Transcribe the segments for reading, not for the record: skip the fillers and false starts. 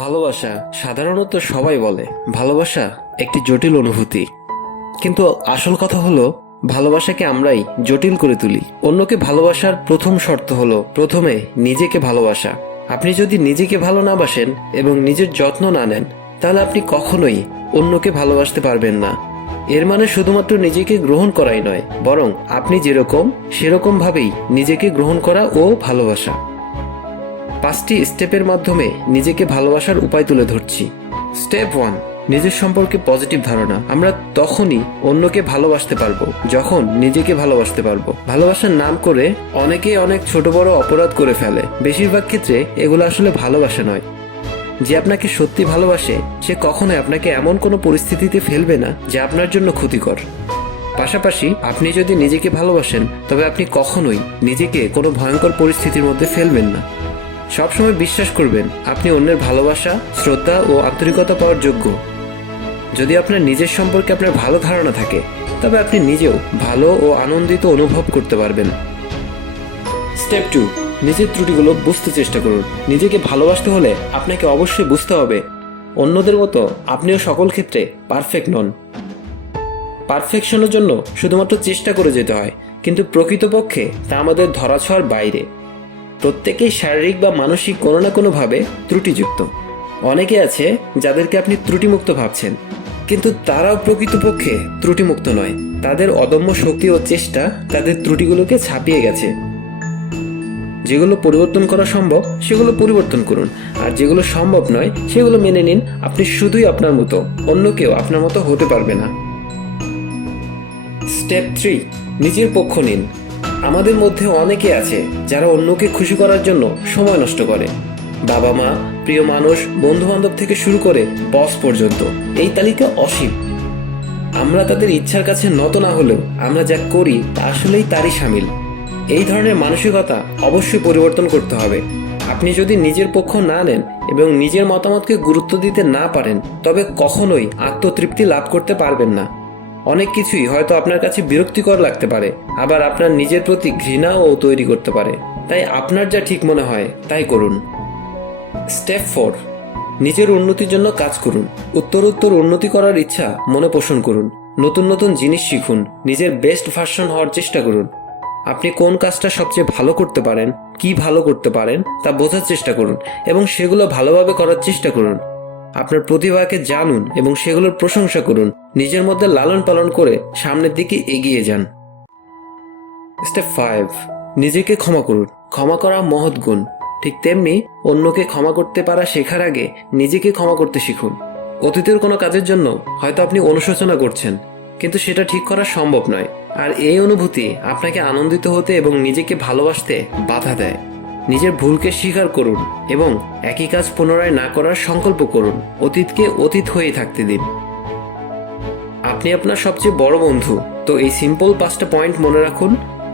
ভালোবাসা সাধারণত সবাই বলে ভালোবাসা একটি জটিল অনুভূতি, কিন্তু আসল কথা হলো ভালোবাসাকে আমরাই জটিল করে তুলি। অন্যকে ভালোবাসার প্রথম শর্ত হলো প্রথমে নিজেকে ভালোবাসা। আপনি যদি নিজেকে ভালো না বাসেন এবং নিজের যত্ন না নেন, তাহলে আপনি কখনোই অন্যকে ভালোবাসতে পারবেন না। এর মানে শুধুমাত্র নিজেকে গ্রহণ করাই নয়, বরং আপনি যেরকম সেরকম ভাবেই নিজেকে গ্রহণ করা ও ভালোবাসা। 5টি স্টেপের মাধ্যমে নিজেকে ভালোবাসার উপায় তুলে ধরছি। স্টেপ 1, নিজের সম্পর্কে পজিটিভ ধারণা। আমরা তখনই অন্যকে ভালোবাসতে পারবো যখন নিজেকে ভালোবাসতে পারবো। ভালোবাসার নাম করে অনেকেই অনেক ছোট বড় অপরাধ করে ফেলে। বেশিরভাগ ক্ষেত্রে এগুলো আসলে ভালোবাসা নয়। যে আপনাকে সত্যি ভালোবাসে সে কখনোই আপনাকে এমন কোনো পরিস্থিতিতে ফেলবে না যা আপনার জন্য ক্ষতিকর। পাশাপাশি আপনি যদি নিজেকে ভালোবাসেন, তবে আপনি কখনোই নিজেকে কোনো ভয়ঙ্কর পরিস্থিতির মধ্যে ফেলবেন না। সবসময় বিশ্বাস করবেন আপনি অন্যের ভালোবাসা, শ্রদ্ধা ও আন্তরিকতা পাওয়ার যোগ্য। যদি আপনার নিজের সম্পর্কে আপনার ভালো ধারণা থাকে, তবে আপনি নিজেও ভালো ও আনন্দিত অনুভব করতে পারবেন। স্টেপ 2, নিজের ত্রুটিগুলো বুঝতে চেষ্টা করুন। নিজেকে ভালোবাসতে হলে আপনাকে অবশ্যই বুঝতে হবে অন্যদের মতো আপনিও সকল ক্ষেত্রে পারফেক্ট নন। পারফেকশনের জন্য শুধুমাত্র চেষ্টা করে যেতে হয়, কিন্তু প্রকৃতপক্ষে তা আমাদের ধরাছোঁয়ার বাইরে। প্রত্যেকেই শারীরিক বা মানসিক কোনো না কোনোভাবে ত্রুটিযুক্ত। অনেকে আছে যাদেরকে আপনি ত্রুটিমুক্ত ভাবছেন, কিন্তু তারাও প্রকৃতপক্ষে ত্রুটিমুক্ত নয়। তাদের অদম্য শক্তি ও চেষ্টা তাদের ত্রুটিগুলোকে ছাপিয়ে গেছে। যেগুলো পরিবর্তন করা সম্ভব সেগুলো পরিবর্তন করুন, আর যেগুলো সম্ভব নয় সেগুলো মেনে নিন। আপনি শুধুই আপনার মতো, অন্য কেউ আপনার মতো হতে পারবে না। স্টেপ 3, নিজের পক্ষ নিন। আমাদের মধ্যে অনেকে আছে যারা অন্যকে খুশি করার জন্য সময় নষ্ট করে। বাবা মা, প্রিয় মানুষ, বন্ধু বান্ধব থেকে শুরু করে বস পর্যন্ত, এই তালিকা অসীম। আমরা তাদের ইচ্ছার কাছে নত না হলেও আমরা যা করি তা আসলেই তারই শামিল। এই ধরনের মানসিকতা অবশ্যই পরিবর্তন করতে হবে। আপনি যদি নিজের পক্ষ না নেন এবং নিজের মতামতকে গুরুত্ব দিতে না পারেন, তবে কখনোই আত্মতৃপ্তি লাভ করতে পারবেন না। অনেক কিছুই হয়তো আপনার কাছে বিরক্তিকর লাগতে পারে, আবার আপনার নিজের প্রতি ঘৃণাও তৈরি করতে পারে। তাই আপনার যা ঠিক মনে হয় তাই করুন। স্টেপ 4, নিজের উন্নতির জন্য কাজ করুন। উত্তরোত্তর উন্নতি করার ইচ্ছা মনে পোষণ করুন। নতুন নতুন জিনিস শিখুন। নিজের বেস্ট ভার্সন হওয়ার চেষ্টা করুন। আপনি কোন কাজটা সবচেয়ে ভালো করতে পারেন, কি ভালো করতে পারেন তা বোঝার চেষ্টা করুন এবং সেগুলো ভালোভাবে করার চেষ্টা করুন। আপনার প্রতিভাকে জানুন এবং সেগুলোর প্রশংসা করুন। নিজের মধ্যে লালন পালন করে সামনের দিকে এগিয়ে যান। স্টেপ 5, নিজেকে ক্ষমা করুন। ক্ষমা করা মহৎ গুণ। ঠিক তেমনি অন্যকে ক্ষমা করতে পারা শেখার আগে নিজেকে ক্ষমা করতে শিখুন। অতীতের কোনো কাজের জন্য হয়তো আপনি অনুশোচনা করছেন, কিন্তু সেটা ঠিক করা সম্ভব নয়। আর এই অনুভূতি আপনাকে আনন্দিত হতে এবং নিজেকে ভালোবাসতে বাধা দেয়। নিজের ভুলকে স্বীকার করুন এবং একই কাজ পুনরায় না করার সংকল্প করুন। অতীতকে অতীত হয়ে থাকতে দিন। আপনি আপনার সবচেয়ে বড় বন্ধু। তো এই সিম্পল 5টা পয়েন্ট মনে রাখুন,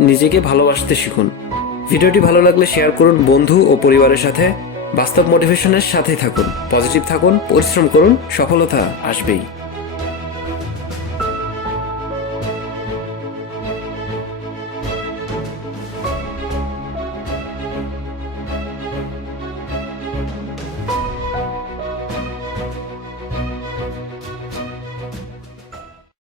নিজেকে ভালোবাসতে শিখুন। ভিডিওটি ভালো লাগলে শেয়ার করুন বন্ধু ও পরিবারের সাথে। বাস্তব মোটিভেশনের সাথে থাকুন, পজিটিভ থাকুন, পরিশ্রম করুন, সফলতা আসবেই।